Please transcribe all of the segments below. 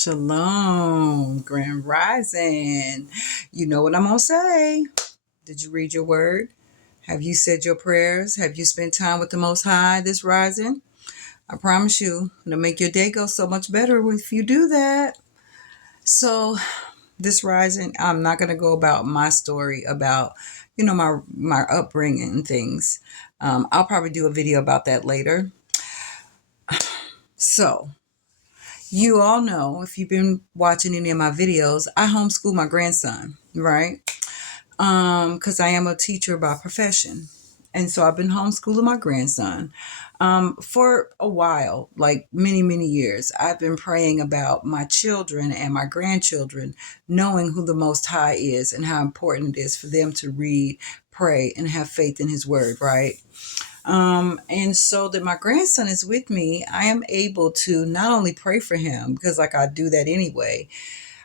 Shalom, Grand Rising. You know what I'm going to say. Did you read your word? Have you said your prayers? Have you spent time with the Most High this rising? I promise you, it'll make your day go so much better if you do that. So, this rising, I'm not going to go about my story about, my upbringing and things. I'll probably do a video about that later. So, you all know, if you've been watching any of my videos, I homeschool my grandson, right? Because I am a teacher by profession. And so I've been homeschooling my grandson for a while, like many, many years. I've been praying about my children and my grandchildren, knowing who the Most High is and how important it is for them to read, pray, and have faith in His Word, right? And so that my grandson is with me, I am able to not only pray for him, because like I do that anyway,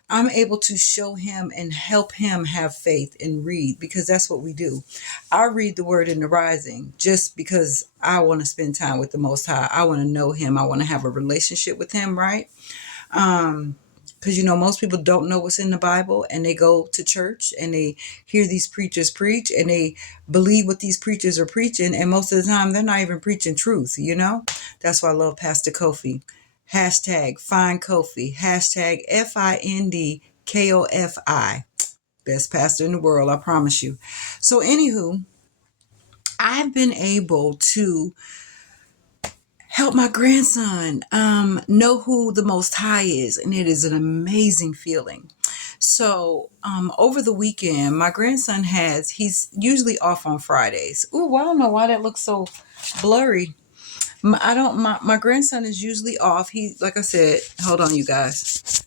I'm able to show him and help him have faith and read, because that's what we do. I read the word in the rising just because I want to spend time with the Most High. I want to know Him. I want to have a relationship with Him, right? Because most people don't know what's in the Bible, and they go to church and they hear these preachers preach and they believe what these preachers are preaching, and most of the time they're not even preaching truth. That's why I love Pastor Kofi. Hashtag find Kofi. Hashtag FINDKOFI. Best pastor in the world, I promise you. So anywho, I've been able to help my grandson know who the Most High is, and it is an amazing feeling. So over the weekend, my grandson he's usually off on Fridays. Ooh, I don't know why that looks so blurry. My grandson is usually off. He, like I said, hold on, you guys.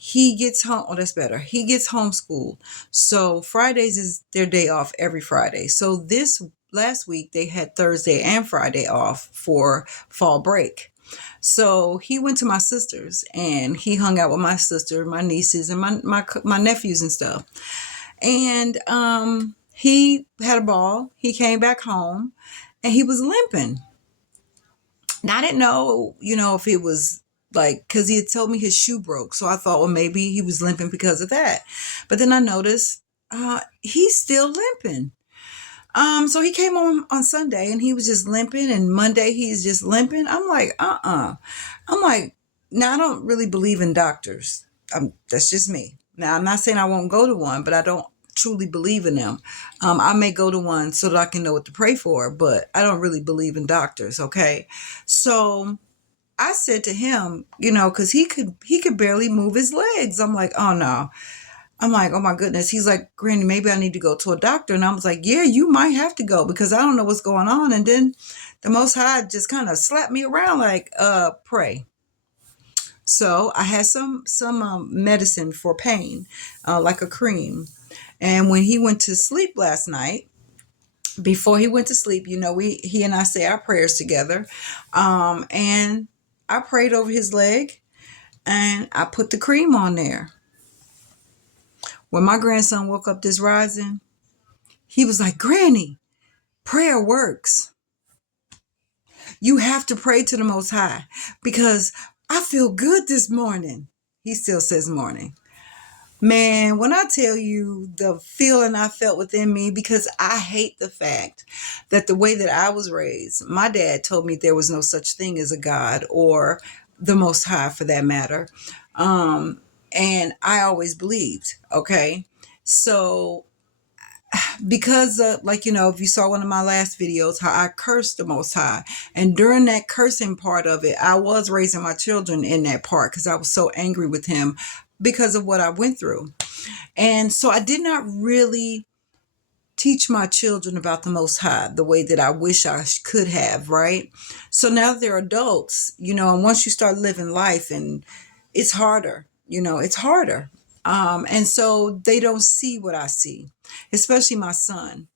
He gets home. Oh, that's better. He gets homeschooled. So Fridays is their day off every Friday. So this last week they had Thursday and Friday off for fall break. So he went to my sister's and he hung out with my sister, my nieces, and my nephews and stuff. And he had a ball. He came back home and he was limping. Now, I didn't know, if it was like, because he had told me his shoe broke. So I thought, well, maybe he was limping because of that. But then I noticed he's still limping. So he came on Sunday and he was just limping, and Monday he's just limping. I'm like, I'm like, now I don't really believe in doctors. That's just me. Now I'm not saying I won't go to one, but I don't truly believe in them. I may go to one so that I can know what to pray for, but I don't really believe in doctors. Okay, so I said to him, because he could barely move his legs. I'm like, oh no. I'm like, oh my goodness. He's like, Granny, maybe I need to go to a doctor. And I was like, yeah, you might have to go because I don't know what's going on. And then the Most High just kind of slapped me around like, pray. So I had some medicine for pain, like a cream. And when he went to sleep last night, before he went to sleep, he and I say our prayers together. And I prayed over his leg and I put the cream on there. When my grandson woke up this rising, he was like, Granny, prayer works. You have to pray to the Most High because I feel good this morning. He still says morning. Man, when I tell you the feeling I felt within me, because I hate the fact that the way that I was raised, my dad told me there was no such thing as a God or the Most High for that matter. And I always believed, okay? So because if you saw one of my last videos, how I cursed the Most High, and during that cursing part of it, I was raising my children in that part because I was so angry with him because of what I went through. And so I did not really teach my children about the Most High the way that I wish I could have, right? So now that they're adults, and once you start living life, and it's harder, it's harder. And so they don't see what I see, especially my son.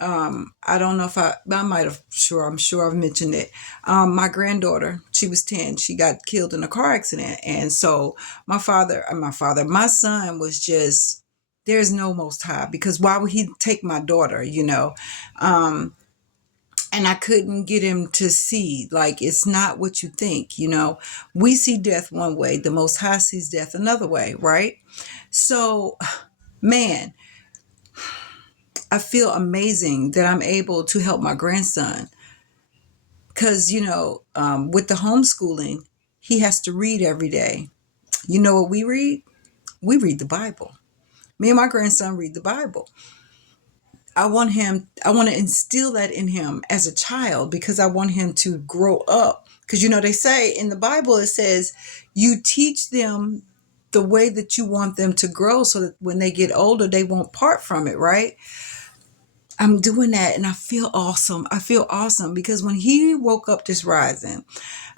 I don't know if I might have, I'm sure I've mentioned it. My granddaughter, she was 10, she got killed in a car accident. And so my son was just, there's no Most High, because why would he take my daughter, Um, And I couldn't get him to see, like, it's not what you think, you know. We see death one way, the Most High sees death another way, right? So, man, I feel amazing that I'm able to help my grandson because, with the homeschooling, he has to read every day. You know what we read? We read the Bible. Me and my grandson read the Bible. I want to instill that in him as a child because I want him to grow up. Because, they say in the Bible, it says you teach them the way that you want them to grow so that when they get older, they won't part from it, right? I'm doing that and I feel awesome. I feel awesome because when he woke up this rising,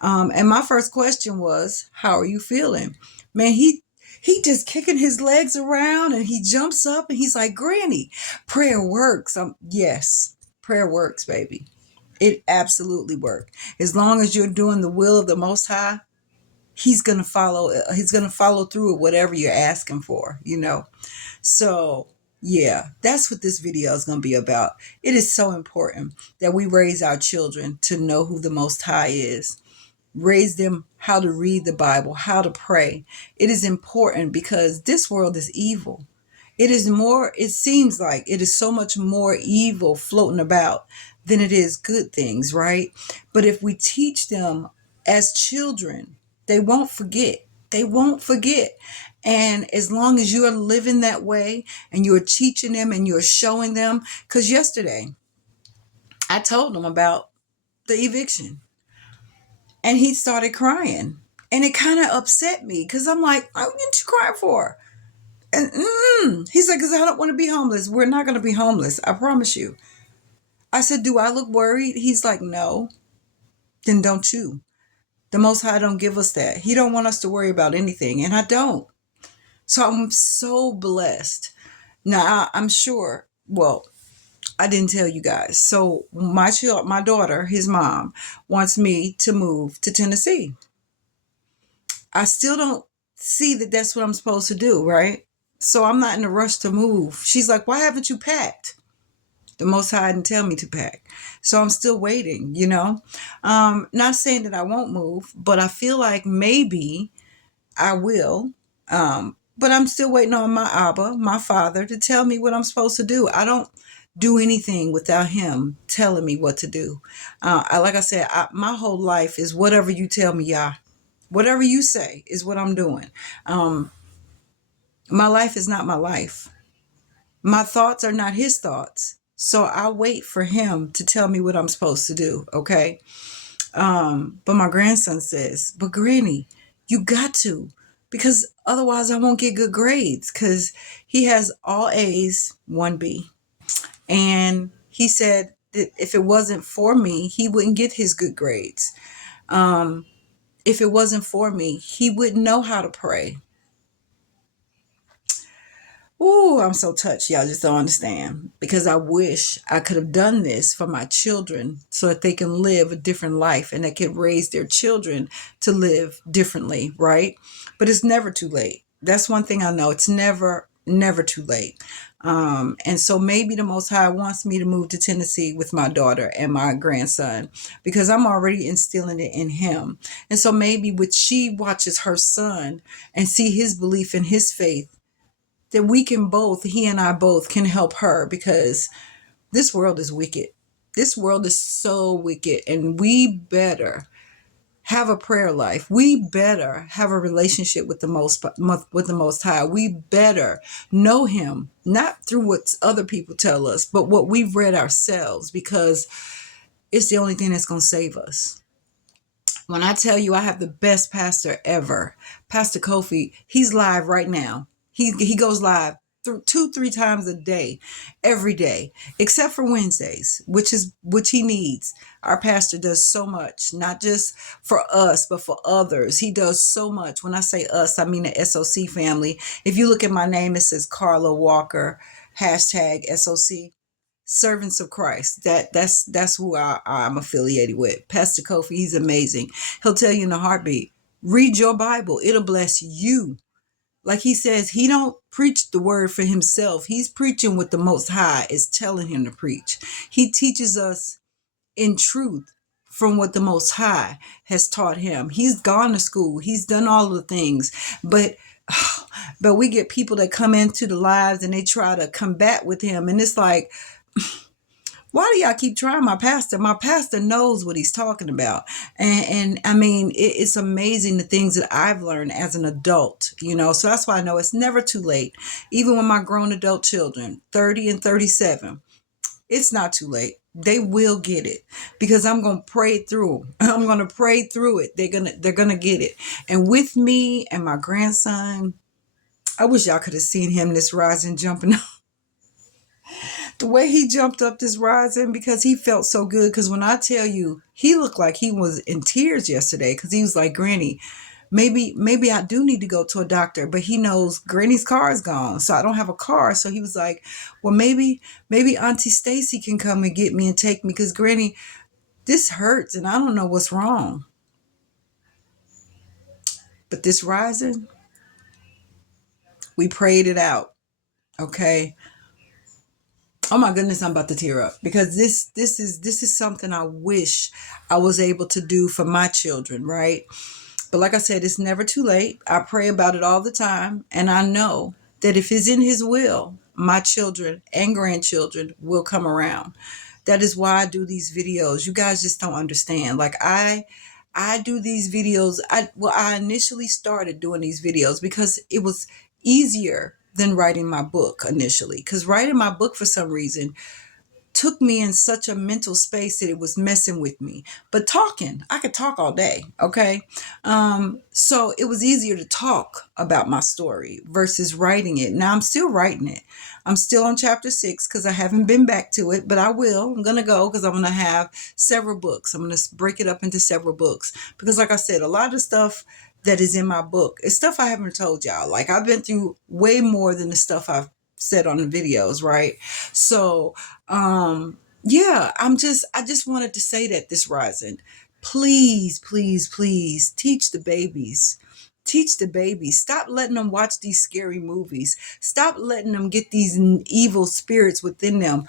and my first question was, "How are you feeling?" Man, he just kicking his legs around and he jumps up and he's like, "Granny, prayer works." Yes, prayer works, baby. It absolutely works. As long as you're doing the will of the Most High, He's gonna follow. He's gonna follow through with whatever you're asking for. So, yeah, that's what this video is going to be about. It is so important that we raise our children to know who the Most High is, raise them how to read the Bible, how to pray. It is important because this world is evil. It seems like it is so much more evil floating about than it is good things, right? But if we teach them as children, they won't forget. They won't forget. And as long as you're living that way and you're teaching them and you're showing them, because yesterday I told them about the eviction and he started crying. And it kind of upset me because I'm like, what did you cry for? And he's like, because I don't want to be homeless. We're not going to be homeless. I promise you. I said, do I look worried? He's like, no. Then don't you. The Most High don't give us that. He don't want us to worry about anything. And I don't. So I'm so blessed. Now, I'm sure, well, I didn't tell you guys. So my daughter, his mom, wants me to move to Tennessee. I still don't see that that's what I'm supposed to do, right? So I'm not in a rush to move. She's like, why haven't you packed? The Most High didn't tell me to pack. So I'm still waiting. Not saying that I won't move, but I feel like maybe I will. But I'm still waiting on my Abba, my father, to tell me what I'm supposed to do. I don't do anything without him telling me what to do. Like I said, my whole life is whatever you tell me, Yah. Whatever you say is what I'm doing. My life is not my life. My thoughts are not his thoughts. So I wait for him to tell me what I'm supposed to do. Okay. But my grandson says, but Granny, you got to, because otherwise I won't get good grades because he has all A's, 1B. And he said that if it wasn't for me, he wouldn't get his good grades. If it wasn't for me, he wouldn't know how to pray. Ooh, I'm so touched. Y'all just don't understand. Because I wish I could have done this for my children so that they can live a different life and they could raise their children to live differently, right? But it's never too late. That's one thing I know. It's never, never too late. And so maybe the Most High wants me to move to Tennessee with my daughter and my grandson because I'm already instilling it in him. And so maybe when she watches her son and see his belief in his faith, that we can both, he and I both can help her because this world is wicked. This world is so wicked and we better have a prayer life. We better have a relationship with the Most High. We better know him, not through what other people tell us, but what we've read ourselves because it's the only thing that's going to save us. When I tell you I have the best pastor ever, Pastor Kofi, he's live right now. He goes live 2-3 times a day, every day, except for Wednesdays, which he needs. Our pastor does so much, not just for us, but for others. He does so much. When I say us, I mean the SOC family. If you look at my name, it says Carla Walker, #SOC. Servants of Christ. That's who I'm affiliated with. Pastor Kofi, he's amazing. He'll tell you in a heartbeat, read your Bible. It'll bless you. Like he says, he don't preach the word for himself. He's preaching what the Most High is telling him to preach. He teaches us in truth from what the Most High has taught him. He's gone to school. He's done all the things, but we get people that come into the lives and they try to combat with him, and it's like, why do y'all keep trying my pastor? My pastor knows what he's talking about. And I mean, it's amazing the things that I've learned as an adult, so that's why I know it's never too late. Even with my grown adult children, 30 and 37, it's not too late. They will get it, because I'm going to pray through. I'm going to pray through it. They're going to get it. And with me and my grandson, I wish y'all could have seen him this rising jumping up. The way he jumped up this rising, because he felt so good. Because when I tell you, he looked like he was in tears yesterday, because he was like, Granny, maybe I do need to go to a doctor, but he knows Granny's car is gone, so I don't have a car. So he was like, well, maybe Auntie Stacy can come and get me and take me, because Granny, this hurts and I don't know what's wrong. But this rising, we prayed it out. Okay. Oh my goodness, I'm about to tear up, because this is something I wish I was able to do for my children, right? But like I said, it's never too late. I pray about it all the time, and I know that if it's in his will, my children and grandchildren will come around. That is why I do these videos. You guys just don't understand. Like I do these videos. I initially started doing these videos because it was easier than writing my book initially. Because writing my book, for some reason, took me in such a mental space that it was messing with me. But talking, I could talk all day. Okay. So it was easier to talk about my story versus writing it. Now I'm still writing it. I'm still on chapter 6 because I haven't been back to it, but I will. I'm going to go because I'm going to have several books. I'm going to break it up into several books because, like I said, a lot of stuff that is in my book is stuff I haven't told y'all. Like, I've been through way more than the stuff I've said on the videos, right? So yeah, I just wanted to say that this rising, please, please, please teach the babies. Teach the babies. Stop letting them watch these scary movies. Stop letting them get these evil spirits within them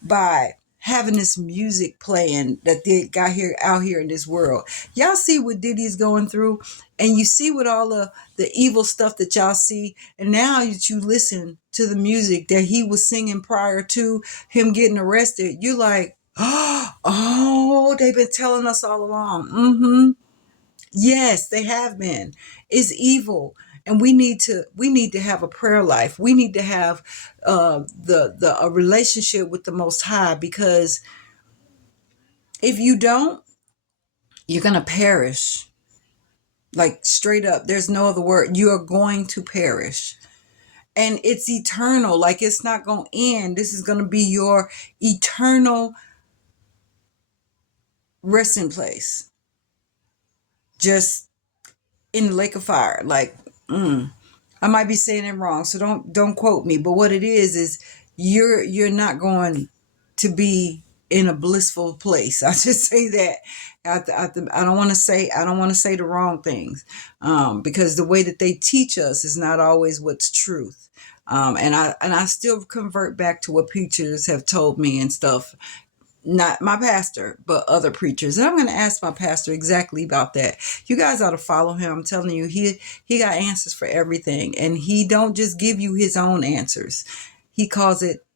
by having this music playing that they got here out here in this world. Y'all see what Diddy's going through, and you see what all the evil stuff that y'all see, and now that you listen to the music that he was singing prior to him getting arrested, you're like, oh, they've been telling us all along. Yes, they have been. It's evil. And we need to have a prayer life. We need to have a relationship with the Most High, because if you don't, you're gonna perish. Like, straight up, there's no other word. You are going to perish, and it's eternal. Like, it's not gonna end. This is gonna be your eternal resting place, just in the lake of fire. Like, I might be saying it wrong, so don't quote me. But what it is you're not going to be in a blissful place. I just say that. I don't want to say the wrong things, because the way that they teach us is not always what's truth. And I still convert back to what preachers have told me and stuff. Not my pastor, but other preachers. And I'm going to ask my pastor exactly about that. You guys ought to follow him. I'm telling you, he got answers for everything. And he don't just give you his own answers. He calls it,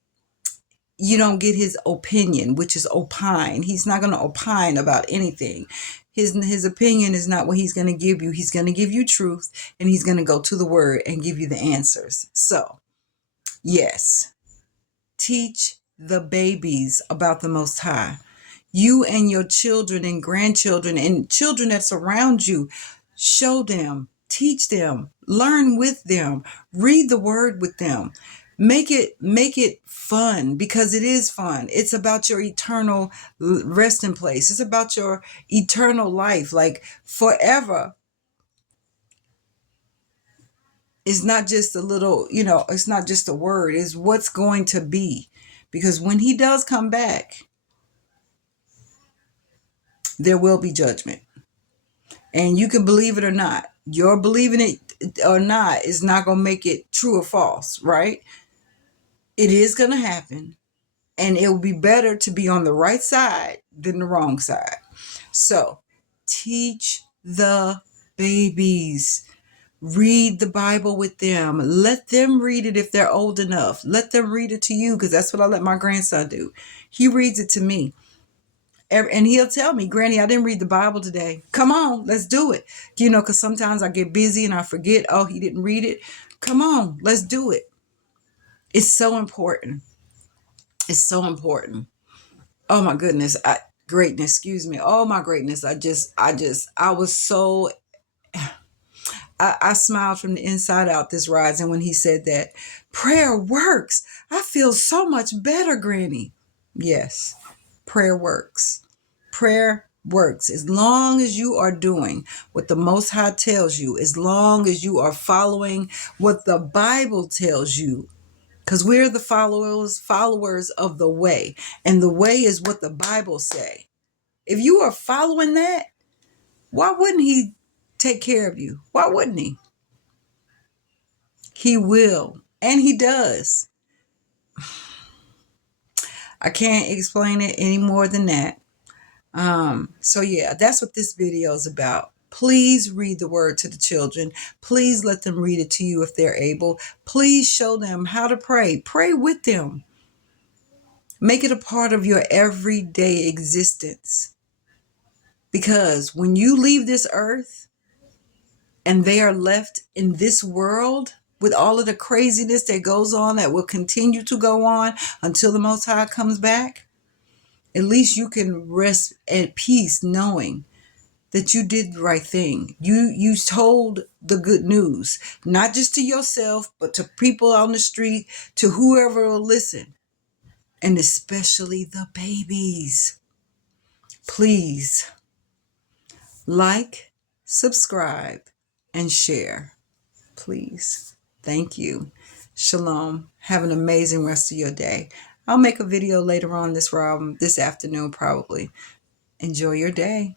you don't get his opinion, which is opine. He's not going to opine about anything. His opinion is not what he's going to give you. He's going to give you truth, and he's going to go to the word and give you the answers. So, yes, teach the babies about the Most High. You and your children and grandchildren and children that surround you, show them, teach them, learn with them, read the word with them. Make it fun, because it is fun. It's about your eternal resting place. It's about your eternal life, like forever. It's not just a little, it's not just a word. It's what's going to be. Because when he does come back, there will be judgment. And you can believe it or not. Your believing it or not is not going to make it true or false, right? It is going to happen. And it will be better to be on the right side than the wrong side. So teach the babies. Read the Bible with them. Let them read it if they're old enough. Let them read it to you, because that's what I let my grandson do. He reads it to me. And he'll tell me, Granny, I didn't read the Bible today. Come on, let's do it. Because sometimes I get busy and I forget, oh, he didn't read it. Come on, let's do it. It's so important. It's so important. Oh my goodness. Greatness, excuse me. Oh my greatness. I was so, I smiled from the inside out this rising when he said that prayer works. I feel so much better, Granny. Yes, prayer works. Prayer works. As long as you are doing what the Most High tells you, as long as you are following what the Bible tells you, because we're the followers of the way, and the way is what the Bible say. If you are following that, why wouldn't he take care of you? Why wouldn't he? He will, and he does. I can't explain it any more than that. So yeah, that's what this video is about. Please read the word to the children. Please let them read it to you if they're able. Please show them how to pray. Pray with them. Make it a part of your everyday existence. Because when you leave this earth and they are left in this world with all of the craziness that goes on, that will continue to go on until the Most High comes back, at least you can rest at peace knowing that you did the right thing. You told the good news, not just to yourself, but to people on the street, to whoever will listen, and especially the babies. Please like, subscribe, and share. Please. Thank you. Shalom. Have an amazing rest of your day. I'll make a video later on this afternoon probably. Enjoy your day.